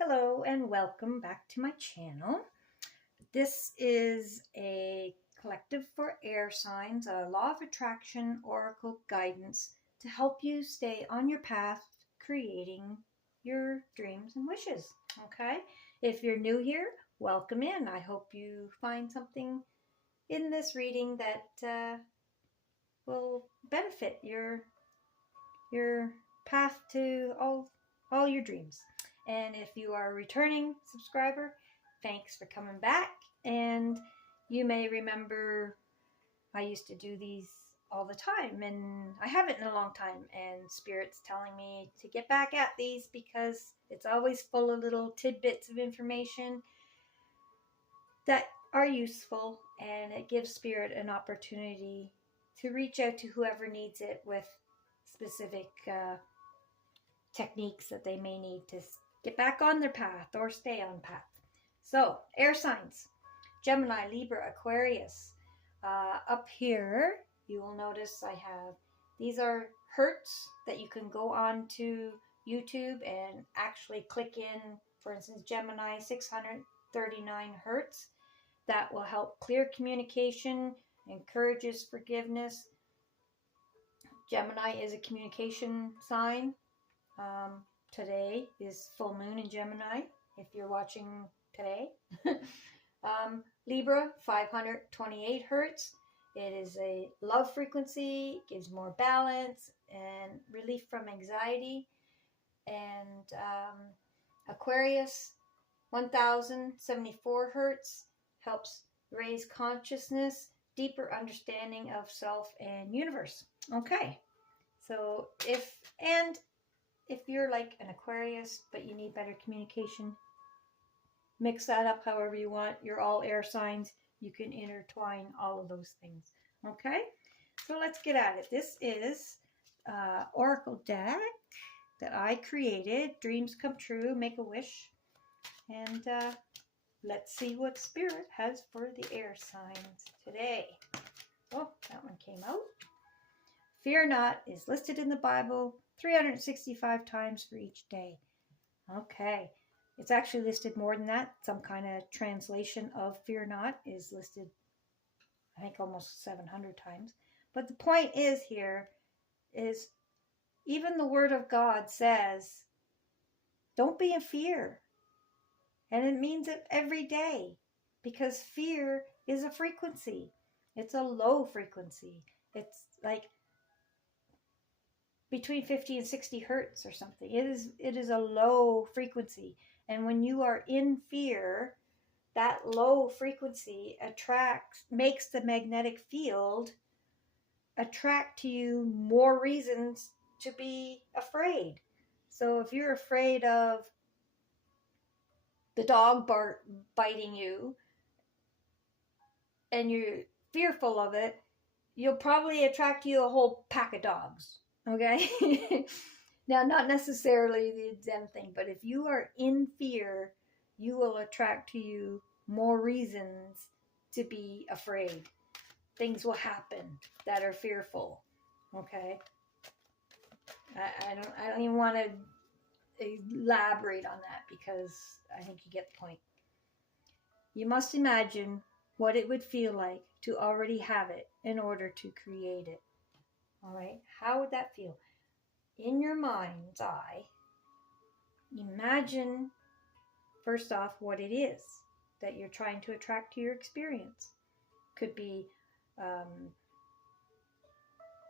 Hello and welcome back to my channel. This is a collective for air signs, a law of attraction oracle guidance to help you stay on your path creating your dreams and wishes. Okay, if you're new here, welcome in. I hope you find something in this reading that will benefit your path to all your dreams. And if you are a returning subscriber, thanks for coming back. And you may remember I used to do these all the time, and I haven't in a long time. And Spirit's telling me to get back at these because it's always full of little tidbits of information that are useful, and it gives Spirit an opportunity to reach out to whoever needs it with specific techniques that they may need to get back on their path or stay on path. So, air signs: Gemini, Libra, Aquarius. Up here, you will notice I have, these are hertz that you can go on to YouTube and actually click in. For instance, Gemini, 639 hertz. That will help clear communication, encourages forgiveness. Gemini is a communication sign. Today is full moon in Gemini, if you're watching today. Libra, 528 hertz. It is a love frequency, gives more balance and relief from anxiety. And Aquarius, 1074 hertz, helps raise consciousness, deeper understanding of self and universe. Okay, so if you're like an Aquarius but you need better communication, mix that up however you want. You're all air signs. You can intertwine all of those things. Okay, so let's get at it. This is Oracle deck that I created. Dreams come true, make a wish. And let's see what Spirit has for the air signs today. Oh, that one came out. Fear not is listed in the Bible 365 times for each day. Okay, it's actually listed more than that. Some kind of translation of fear not is listed, I think, almost 700 times. But the point is here is even the Word of God says, don't be in fear. And it means it every day, because fear is a frequency. It's a low frequency. It's like between 50 and 60 hertz or something. It is a low frequency. And when you are in fear, that low frequency makes the magnetic field attract to you more reasons to be afraid. So if you're afraid of the dog biting you and you're fearful of it, you'll probably attract to you a whole pack of dogs. Okay? Now, not necessarily the exact thing, but if you are in fear, you will attract to you more reasons to be afraid. Things will happen that are fearful. Okay? I don't even want to elaborate on that because I think you get the point. You must imagine what it would feel like to already have it in order to create it. All right, how would that feel? In your mind's eye, imagine first off what it is that you're trying to attract to your experience. Could be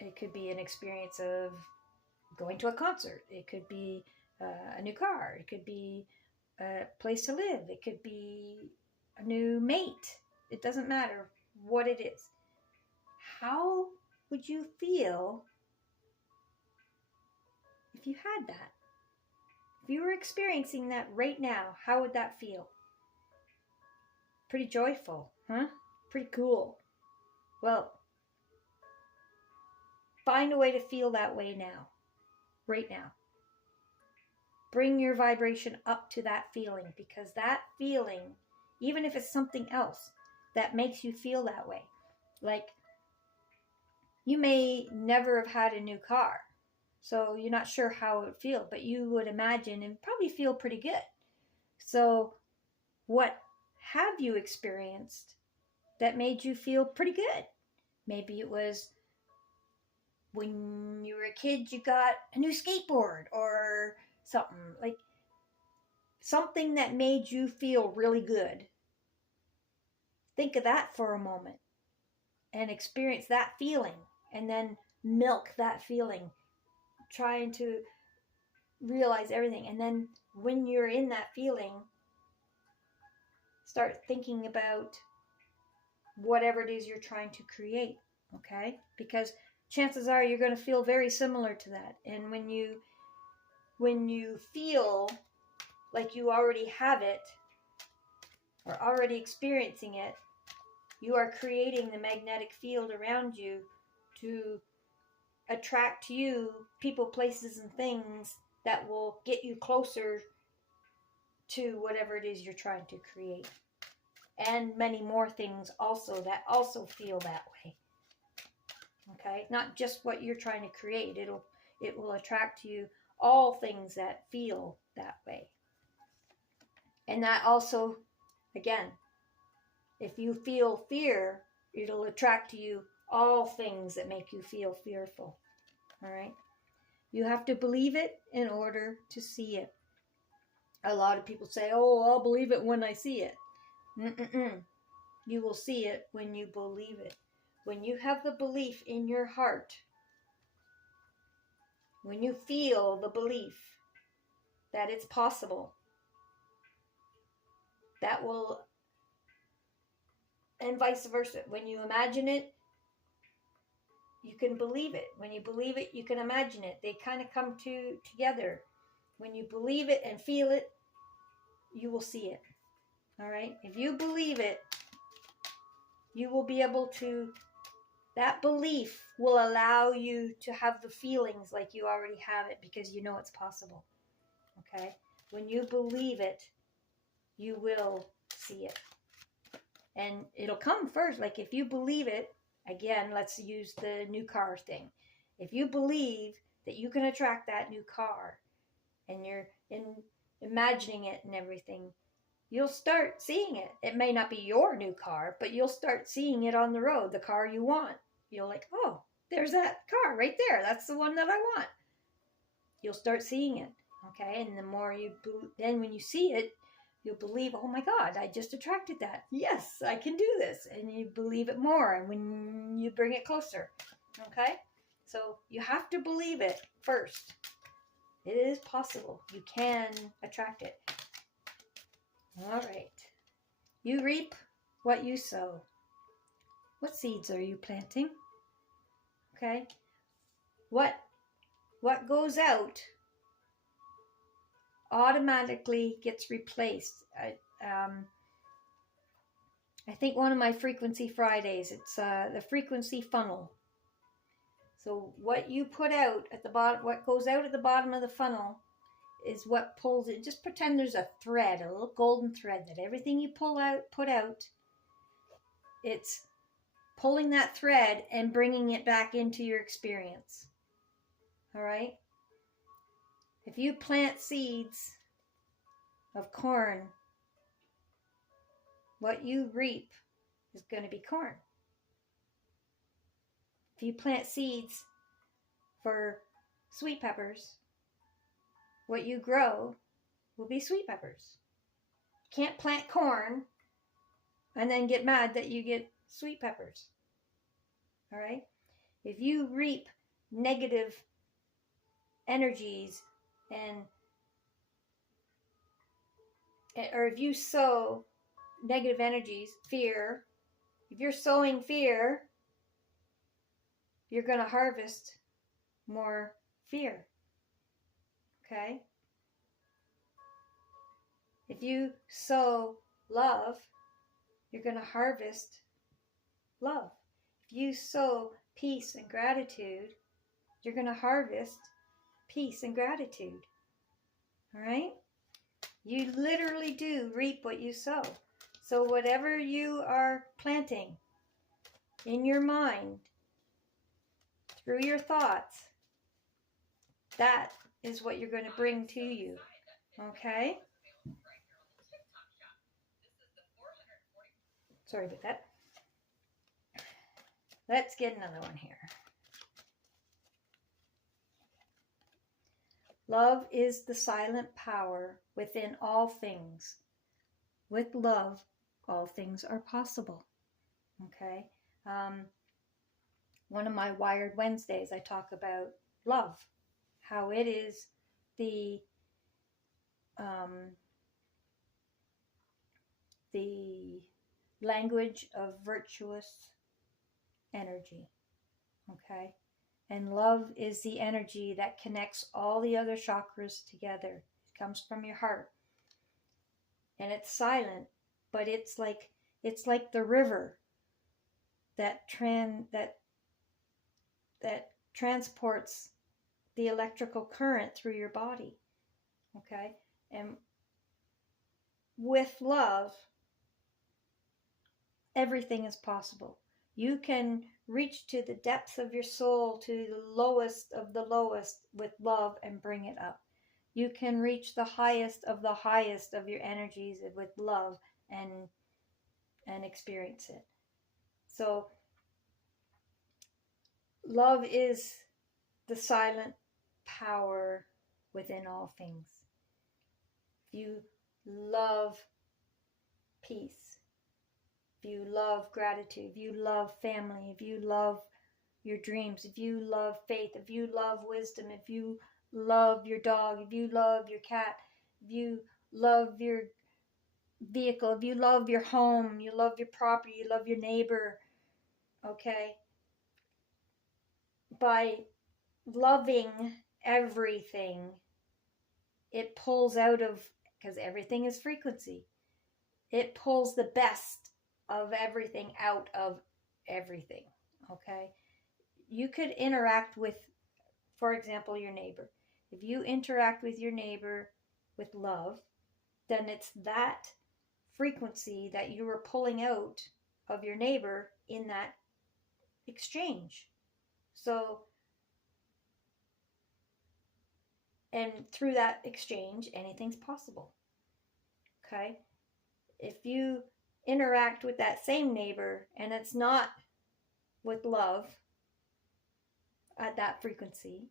it could be an experience of going to a concert. It could be a new car. It could be a place to live. It could be a new mate. It doesn't matter what it is. How would you feel if you had that? If you were experiencing that right now, how would that feel? Pretty joyful, huh? Pretty cool. Well, find a way to feel that way now. Right now. Bring your vibration up to that feeling, because that feeling, even if it's something else that makes you feel that way, like you may never have had a new car, so you're not sure how it would feel, but you would imagine and probably feel pretty good. So what have you experienced that made you feel pretty good? Maybe it was when you were a kid, you got a new skateboard or something, like something that made you feel really good. Think of that for a moment and experience that feeling, and then milk that feeling, trying to realize everything. And then when you're in that feeling, start thinking about whatever it is you're trying to create, okay? Because chances are you're going to feel very similar to that. And when you feel like you already have it or already experiencing it, you are creating the magnetic field around you to attract to you people, places, and things that will get you closer to whatever it is you're trying to create. And many more things also that also feel that way. Okay? Not just what you're trying to create. It will attract to you all things that feel that way. And that also, again, if you feel fear, it'll attract to you all things that make you feel fearful. All right? You have to believe it in order to see it. A lot of people say, oh, I'll believe it when I see it. You will see it when you believe it. When you have the belief in your heart, when you feel the belief that it's possible, that will, and vice versa. When you imagine it, you can believe it. When you believe it, you can imagine it. They kind of come together. When you believe it and feel it, you will see it. All right? If you believe it, you will be able to, that belief will allow you to have the feelings like you already have it because you know it's possible. Okay? When you believe it, you will see it. And it'll come first. Like if you believe it, again, let's use the new car thing. If you believe that you can attract that new car and you're imagining it and everything, you'll start seeing it. It may not be your new car, but you'll start seeing it on the road, the car you want. You'll like, oh, there's that car right there. That's the one that I want. You'll start seeing it, okay? And the more then when you see it, you'll believe, oh my God, I just attracted that. Yes, I can do this. And you believe it more, and when you bring it closer, okay? So you have to believe it first. It is possible. You can attract it. All right. You reap what you sow. What seeds are you planting? Okay. What goes out automatically gets replaced. I think one of my Frequency Fridays, it's the frequency funnel. So what you put out at the bottom, what goes out at the bottom of the funnel is what pulls it. Just pretend there's a thread, a little golden thread, that everything you put out, it's pulling that thread and bringing it back into your experience. All right? If you plant seeds of corn, what you reap is going to be corn. If you plant seeds for sweet peppers, what you grow will be sweet peppers. You can't plant corn and then get mad that you get sweet peppers. All right? If you reap negative energies or if you sow negative energies, fear, if you're sowing fear, you're going to harvest more fear. Okay? If you sow love, you're going to harvest love. If you sow peace and gratitude, you're going to harvest peace and gratitude. All right? You literally do reap what you sow. So whatever you are planting in your mind, through your thoughts, that is what you're going to bring to you. Okay? Sorry about that. Let's get another one here. Love is the silent power within all things. With love, all things are possible. Okay. One of my Wired Wednesdays, I talk about love, how it is the language of virtuous energy. Okay. And love is the energy that connects all the other chakras together. It comes from your heart. And it's silent, but it's like the river that transports the electrical current through your body. Okay? And with love, everything is possible. You can reach to the depths of your soul, to the lowest of the lowest with love and bring it up. You can reach the highest of your energies with love and experience it. So love is the silent power within all things. If you love peace, if you love gratitude, if you love family, if you love your dreams, if you love faith, if you love wisdom, if you love your dog, if you love your cat, if you love your vehicle, if you love your home, you love your property, you love your neighbor, okay? By loving everything, it pulls out of, because everything is frequency, it pulls the best of everything out of everything, okay? You could interact with, for example, your neighbor. If you interact with your neighbor with love, then it's that frequency that you were pulling out of your neighbor in that exchange. So, and through that exchange, anything's possible. Okay? If you interact with that same neighbor and it's not with love at that frequency,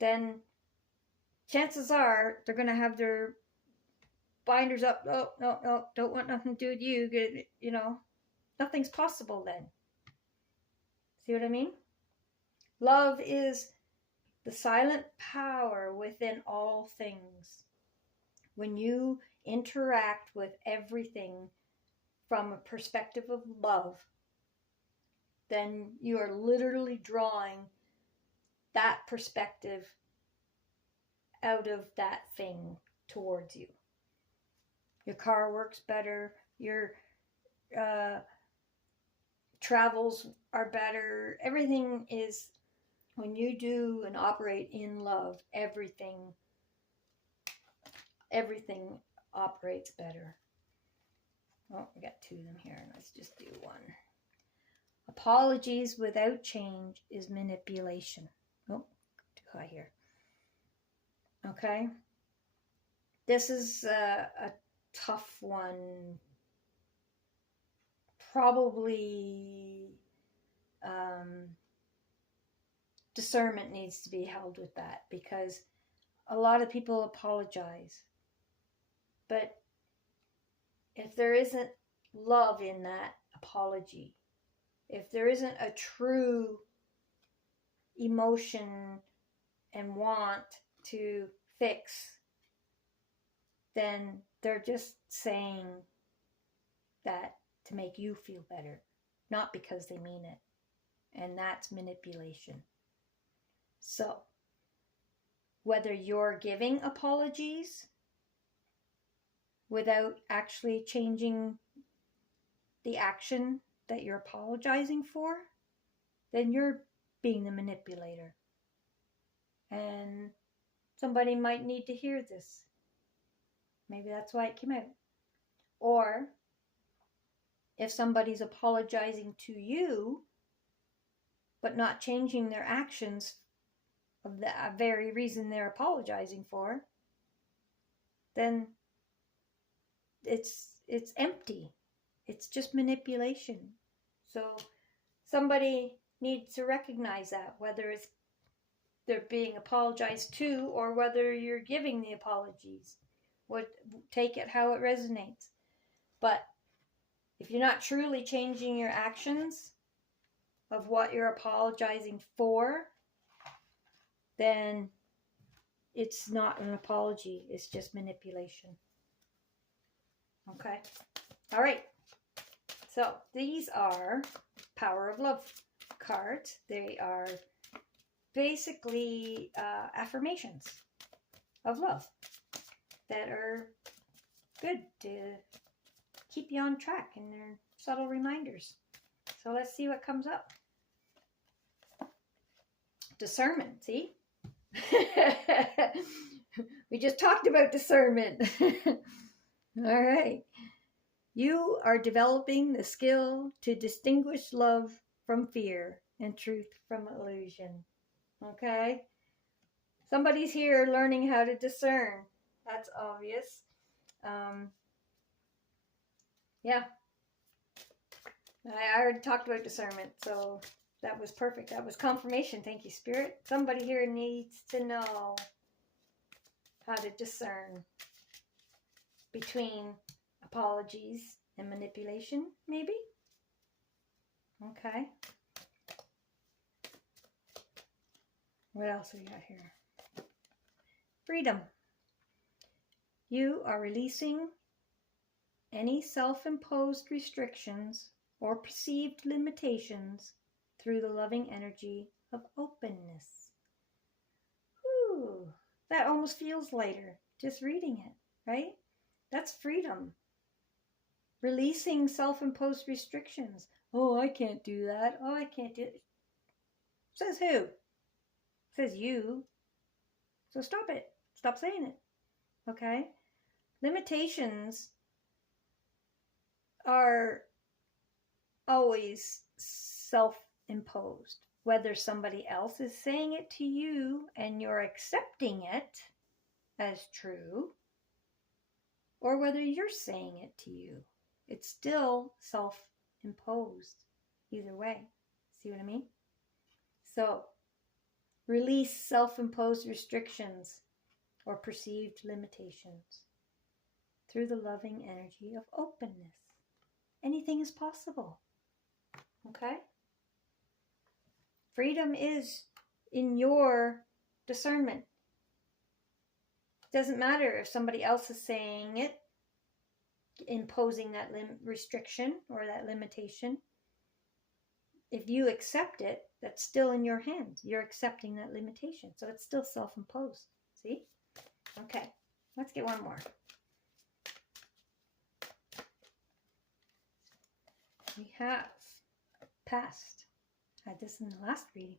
then chances are they're going to have their binders up. Oh, no, don't want nothing to do with you. You know, nothing's possible then. See what I mean? Love is the silent power within all things. When you interact with everything from a perspective of love, then you are literally drawing that perspective out of that thing towards you. Your car works better, your travels are better. Everything is, when you do and operate in love, everything operates better. Oh, we got two of them here. Let's just do one. Apologies without change is manipulation. Oh, too high here. Okay. This is a tough one. Probably discernment needs to be held with that, because a lot of people apologize. But if there isn't love in that apology, if there isn't a true emotion and want to fix, then they're just saying that to make you feel better, not because they mean it. And that's manipulation. So, whether you're giving apologies without actually changing the action that you're apologizing for, then you're being the manipulator. And somebody might need to hear this. Maybe that's why it came out. Or if somebody's apologizing to you, but not changing their actions of the very reason they're apologizing for, then it's empty. It's just manipulation. So somebody needs to recognize that, whether it's they're being apologized to or whether you're giving the apologies. Take it how it resonates. But if you're not truly changing your actions of what you're apologizing for, then it's not an apology. It's just manipulation. Okay? All right. So these are Power of Love cards. They are basically affirmations of love that are good to keep you on track, and they're subtle reminders. So let's see what comes up. Discernment, see? We just talked about discernment. All right. You are developing the skill to distinguish love from fear and truth from illusion. Okay? Somebody's here learning how to discern. That's obvious. Yeah. I already talked about discernment, so that was perfect. That was confirmation. Thank you, Spirit. Somebody here needs to know how to discern between apologies and manipulation, maybe? Okay. What else we got here? Freedom. You are releasing any self-imposed restrictions or perceived limitations through the loving energy of openness. Ooh, that almost feels lighter just reading it, right? That's freedom. Releasing self-imposed restrictions. Oh, I can't do that. Oh, I can't do it. Says who? Says you. So stop it. Stop saying it. Okay? Limitations are always self-imposed. Whether somebody else is saying it to you and you're accepting it as true, or whether you're saying it to you, it's still self-imposed. Either way. See what I mean? So, release self-imposed restrictions or perceived limitations through the loving energy of openness. Anything is possible. Okay? Freedom is in your discernment. It doesn't matter if somebody else is saying it, imposing that restriction or that limitation. If you accept it, that's still in your hands. You're accepting that limitation. So it's still self-imposed. See? Okay. Let's get one more. We have past. I had this in the last reading.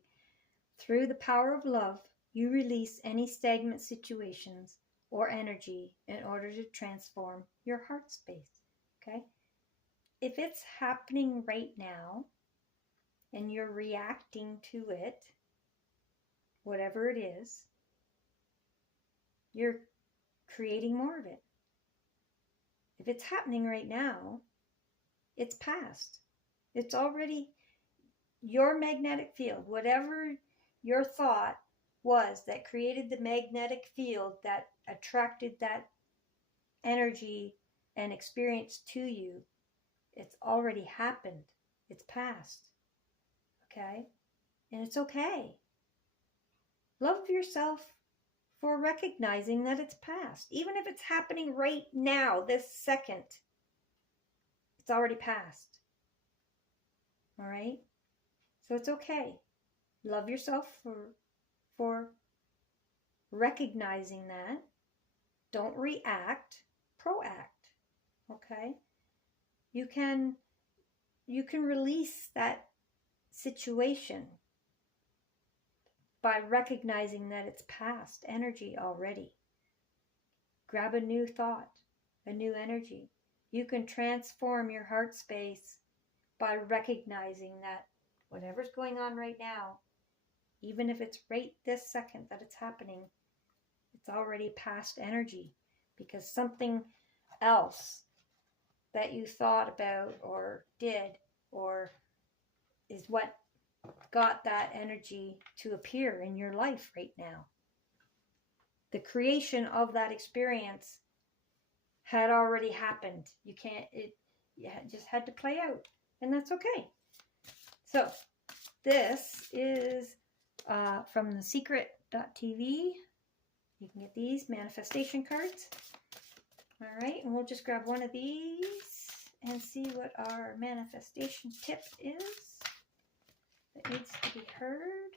Through the power of love, you release any stagnant situations or energy in order to transform your heart space. Okay? If it's happening right now and you're reacting to it, whatever it is, you're creating more of it. If it's happening right now, it's past. It's already your magnetic field. Whatever your thought was that created the magnetic field that attracted that energy and experience to you, it's already happened. It's past. Okay? And it's okay. Love yourself for recognizing that it's past. Even if it's happening right now, this second, it's already past. All right? So it's okay. Love yourself for recognizing that. Don't react, proact. Okay? You can release that situation by recognizing that it's past energy already. Grab a new thought, a new energy. You can transform your heart space by recognizing that whatever's going on right now, even if it's right this second that it's happening, it's already past energy because something else that you thought about or did or is what got that energy to appear in your life right now. The creation of that experience had already happened. You just had to play out, and that's okay. So this is from the secret.tv. You can get these manifestation cards. All right, and we'll just grab one of these and see what our manifestation tip is that needs to be heard.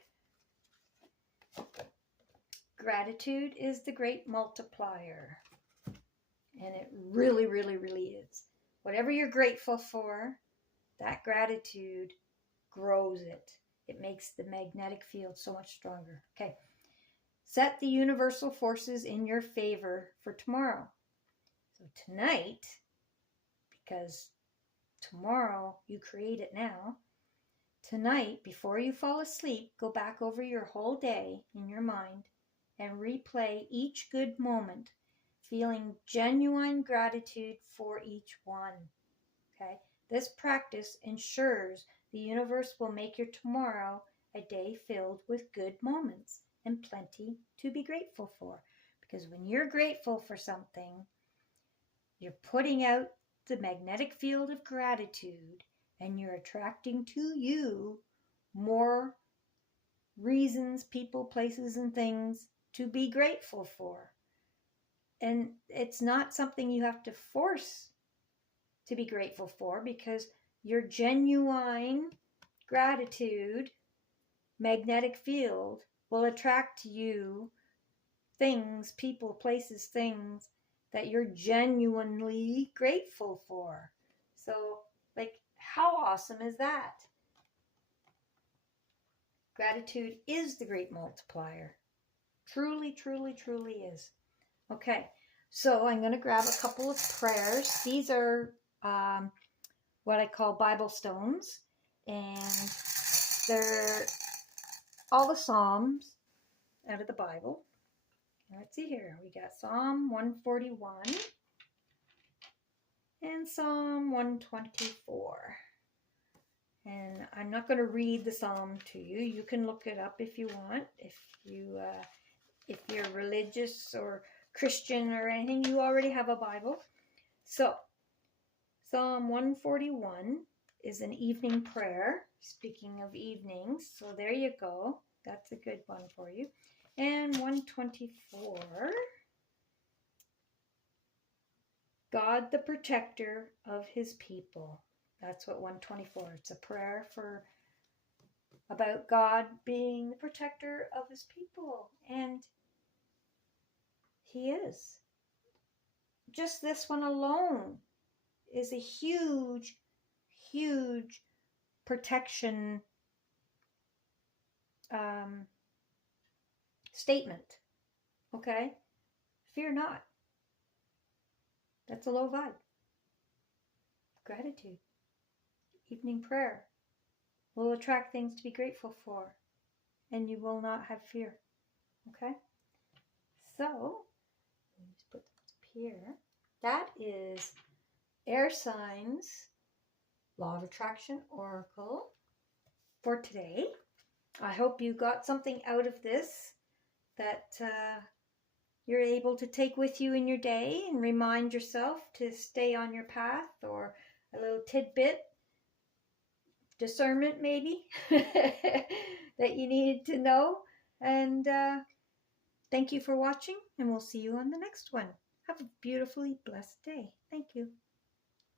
Gratitude is the great multiplier. And it really, really, really is. Whatever you're grateful for, that gratitude grows it. It makes the magnetic field so much stronger. Okay. Set the universal forces in your favor for tomorrow. So tonight, because tomorrow you create it now, tonight, before you fall asleep, go back over your whole day in your mind and replay each good moment, feeling genuine gratitude for each one. Okay? This practice ensures the universe will make your tomorrow a day filled with good moments and plenty to be grateful for. Because when you're grateful for something, you're putting out the magnetic field of gratitude and you're attracting to you more reasons, people, places, and things to be grateful for. And it's not something you have to force to be grateful for, because your genuine gratitude magnetic field will attract to you things, people, places, things that you're genuinely grateful for. So, like, how awesome is that? Gratitude is the great multiplier. Truly, truly, truly is. Okay, so I'm going to grab a couple of prayers. These are what I call Bible stones, and they're all the Psalms out of the Bible. Let's see here. We got Psalm 141 and Psalm 124. And I'm not going to read the psalm to you. You can look it up if you want. If you're religious or Christian or anything, you already have a Bible. So, Psalm 141 is an evening prayer. Speaking of evenings, so there you go. That's a good one for you. And 124, God the protector of his people. That's what 124. It's a prayer about God being the protector of his people. And he is. Just this one alone is a huge, huge protection statement. Okay? Fear not. That's a low vibe. Gratitude. Evening prayer will attract things to be grateful for, and you will not have fear. Okay? So, let me just put this up here. That is Air Signs Law of Attraction Oracle for today. I hope you got something out of this that you're able to take with you in your day and remind yourself to stay on your path, or a little tidbit, discernment maybe, that you needed to know. And thank you for watching, and we'll see you on the next one. Have a beautifully blessed day. Thank you.